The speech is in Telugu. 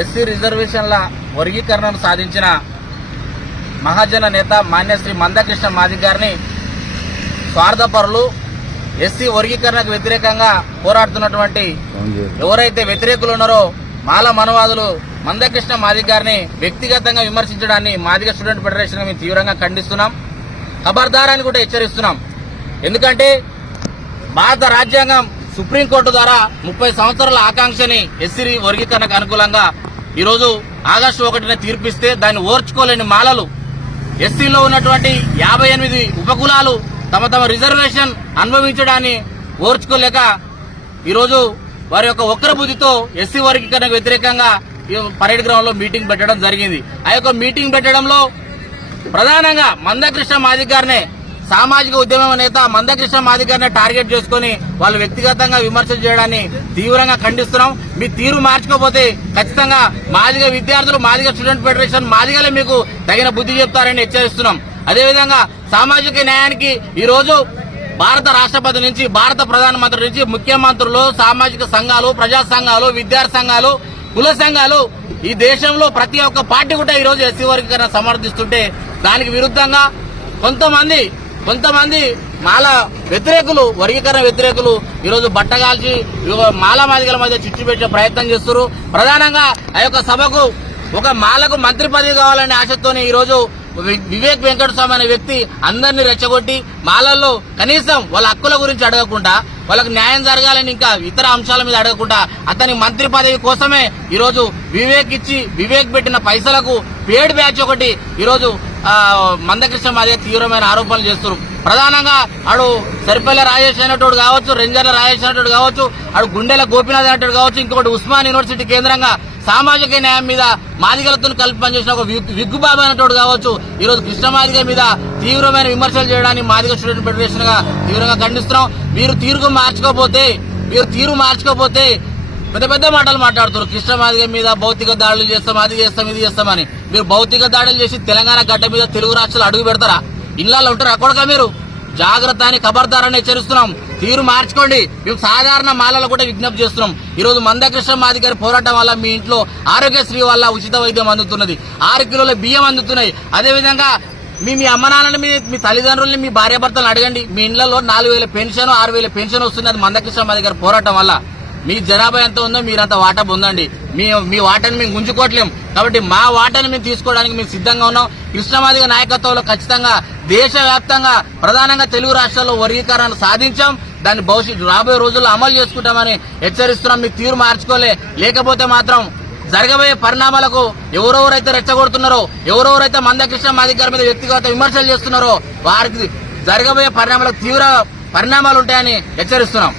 ఎస్సీ రిజర్వేషన్ల వర్గీకరణను సాధించిన మహాజన నేత మాన్యశ్రీ మందకృష్ణ మాదిక్ గారిని స్వార్థపరులు ఎస్సీ వర్గీకరణకు వ్యతిరేకంగా పోరాడుతున్నటువంటి ఎవరైతే వ్యతిరేకులు ఉన్నారో మాల మనవాదులు మందకృష్ణ మాదిక్ గారిని వ్యక్తిగతంగా విమర్శించడాన్ని మాదిగ స్టూడెంట్ ఫెడరేషన్ మేము తీవ్రంగా ఖండిస్తున్నాం. ఖబర్దారాన్ని కూడా హెచ్చరిస్తున్నాం. ఎందుకంటే భారత రాజ్యాంగం సుప్రీంకోర్టు ద్వారా ముప్పై సంవత్సరాల ఆకాంక్షని ఎస్సీ వర్గీకరణకు అనుకూలంగా ఈరోజు ఆగస్టు ఒకటిన తీర్పిస్తే దాన్ని ఓర్చుకోలేని మాలలు. ఎస్సీలో ఉన్నటువంటి యాభై ఎనిమిది ఉపకులాలు తమ తమ రిజర్వేషన్ అనుభవించడాన్ని ఓర్చుకోలేక ఈరోజు వారి యొక్క ఒక్కరి బుద్ధితో ఎస్సీ వర్గీకరణకు వ్యతిరేకంగా ఈ పరేడ్ గ్రౌండ్లో మీటింగ్ పెట్టడం జరిగింది. ఆ యొక్క మీటింగ్ పెట్టడంలో ప్రధానంగా మందకృష్ణ మాదిక్ గారినే సామాజిక ఉద్యమం నేత మందకృష్ణ మాదిగారిని టార్గెట్ చేసుకుని వాళ్ళు వ్యక్తిగతంగా విమర్శలు చేయడాన్ని తీవ్రంగా ఖండిస్తున్నాం. మీ తీరు మార్చుకోకపోతే ఖచ్చితంగా మాదిగ విద్యార్థులు మాదిగ స్టూడెంట్ ఫెడరేషన్ మాదిగలే మీకు తగిన బుద్ధి చెప్తారని హెచ్చరిస్తున్నాం. అదేవిధంగా సామాజిక న్యాయానికి ఈరోజు భారత రాష్ట్రపతి నుంచి భారత ప్రధానమంత్రి నుంచి ముఖ్యమంత్రులు సామాజిక సంఘాలు ప్రజా సంఘాలు విద్యార్థి సంఘాలు కుల సంఘాలు ఈ దేశంలో ప్రతి ఒక్క పార్టీ కూడా ఈ రోజు ఎస్సీ వర్గీకరణ సమర్థిస్తుంటే దానికి విరుద్ధంగా కొంతమంది కొంతమంది మాల వ్యతిరేకులు వర్గీకరణ వ్యతిరేకులు ఈరోజు బట్టగాల్చి మాల మాదిగల మధ్య చిచ్చు పెట్టే ప్రయత్నం చేస్తున్నారు. ప్రధానంగా ఆ యొక్క సభకు ఒక మాలకు మంత్రి పదవి కావాలనే ఆశతోనే ఈరోజు వివేక్ వెంకటస్వామి అనే వ్యక్తి అందరినీ రెచ్చగొట్టి మాలల్లో కనీసం వాళ్ళ హక్కుల గురించి అడగకుండా వాళ్ళకి న్యాయం జరగాలని ఇంకా ఇతర అంశాల మీద అడగకుండా అతని మంత్రి పదవి కోసమే ఈరోజు వివేక్ ఇచ్చి వివేక్ పెట్టిన పైసలకు పేడ్ బ్యాచ్ ఒకటి ఈరోజు మందకృష్ణ మాదిగ తీవ్రమైన ఆరోపణలు చేస్తున్నారు. ప్రధానంగా ఆడు సరిపల్లి రాజేష్ అనేటోడు కావచ్చు రెంజర్ల రాజేష్ అనేటోడు కావచ్చు ఆడు గుండెల గోపీనాథ్ అనేటోడు కావచ్చు ఇంకోటి ఉస్మాన్ యూనివర్సిటీ కేంద్రంగా సామాజిక న్యాయం మీద మాదిగలతో కలిపి పనిచేసిన ఒక విగ్గుబాబు అనేటోడు కావచ్చు ఈరోజు కృష్ణ మాదిగ మీద తీవ్రమైన విమర్శలు చేయడానికి మాదిగ స్టూడెంట్ ఫెడరేషన్గా తీవ్రంగా ఖండిస్తున్నాం. మీరు తీరుకు మార్చుకోపోతే మీరు తీరు మార్చుకోపోతే పెద్ద పెద్ద మాటలు మాట్లాడుతున్నారు. కృష్ణ మాదిగ మీద భౌతిక దాడులు చేస్తాం అది చేస్తాం ఇది చేస్తామని మీరు భౌతిక దాడులు చేసి తెలంగాణ గడ్డ మీద తెలుగు రాష్ట్రాలు అడుగు పెడతారా? ఇళ్ళలో ఉంటారా అక్కడగా మీరు? జాగ్రత్త అని ఖబర్దారని హెచ్చరిస్తున్నాం. తీరు మార్చుకోండి. మేము సాధారణ మాలలో కూడా విజ్ఞప్తి చేస్తున్నాం. ఈరోజు మంద మందకృష్ణ మాదిగారి పోరాటం వల్ల మీ ఇంట్లో ఆరోగ్యశ్రీ వల్ల ఉచిత వైద్యం అందుతున్నది. ఆరు కిలోల బియ్యం అందుతున్నాయి. అదేవిధంగా మీ మీ అమ్మనాన్నని మీ మీ తల్లిదండ్రుల్ని మీ భార్యాభర్తలను అడగండి. మీ ఇళ్ళలో నాలుగు వేల పెన్షన్ ఆరు వేల పెన్షన్ వస్తుంది. అది మందకృష్ణ మాదిగారి పోరాటం వల్ల. మీ జనాభా ఎంత ఉందో మీరు అంత వాటా పొందండి. మీ మీ వాటాని మేము గుంజుకోవట్లేము కాబట్టి మా వాటాని మేము తీసుకోవడానికి మేము సిద్ధంగా ఉన్నాం. కృష్ణమాదిగ నాయకత్వంలో ఖచ్చితంగా దేశవ్యాప్తంగా ప్రధానంగా తెలుగు రాష్ట్రాల్లో వర్గీకరణ సాధించాం. దాన్ని భవిష్యత్తు రాబోయే రోజుల్లో అమలు చేసుకుంటామని హెచ్చరిస్తున్నాం. మీ తీరు మార్చుకోలే. లేకపోతే మాత్రం జరగబోయే పరిణామాలకు ఎవరెవరైతే రెచ్చగొడుతున్నారో ఎవరెవరైతే మందకృష్ణ మాదిగ గారి మీద వ్యక్తిగత విమర్శలు చేస్తున్నారో వారికి జరగబోయే పరిణామాలకు తీవ్ర పరిణామాలు ఉంటాయని హెచ్చరిస్తున్నాం.